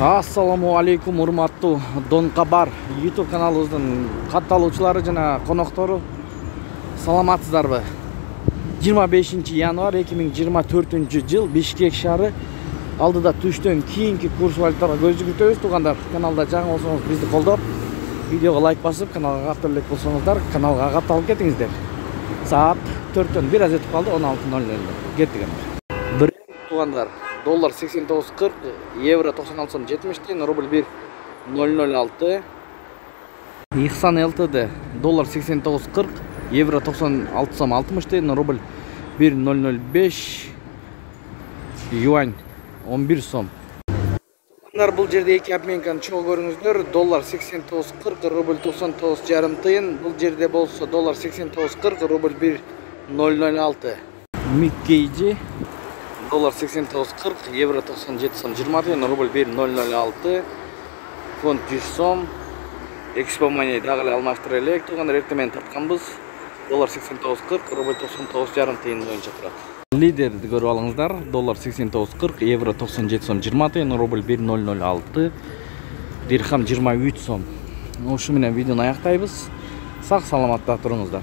Ассаламу алейкум, урматтуу Дон Кабар YouTube каналыбыздын катталуучулары жана коноктору. Саламатсыздарбы? 25 январь 2024 жыл Бишкек шаары алдыда түштөн кийинки курс валюталарга көз жүгүртөбүз. Туугандар, каналда жаңы болсоңуз бизди колдоп, видеого лайк басып, каналга катталып элек болсоңуздар, каналга катталып кетиңиздер. Саат 4-төн бир аз өтүп калды, 16:00. Кеттик. Туугандар, доллар 89.40, евро 96.70 тиен, рубль 1.006. Ихсан ЛТД доллар 89.40, евро 96.60 тиен, рубль 1.005, юань 11 сом. Бул жерде эки обменканы чогуу көрүңүздөр. Доллар 89.40, рубль 99.5 тиен. Бул жерде болсо доллар 89.40, рубль 1.006. Миккейджи доллар 89.40, евро 97.20 тиен, рубль 1.006. Фунт 100 сом. Экспо мания дагы эле алмаштыра элек. Туугандар, эртең менен тартканбыз. Доллар 89.40, рубль 99.5 тиен боюнча турат. Лидерди көрүп алыңыздар. Доллар 89.40, евро 97.20 тиен, рубль 1.006. Дирхам 23 сом. Ушу менен видеону аяктайбыз. Сак саламатта туруңуздар.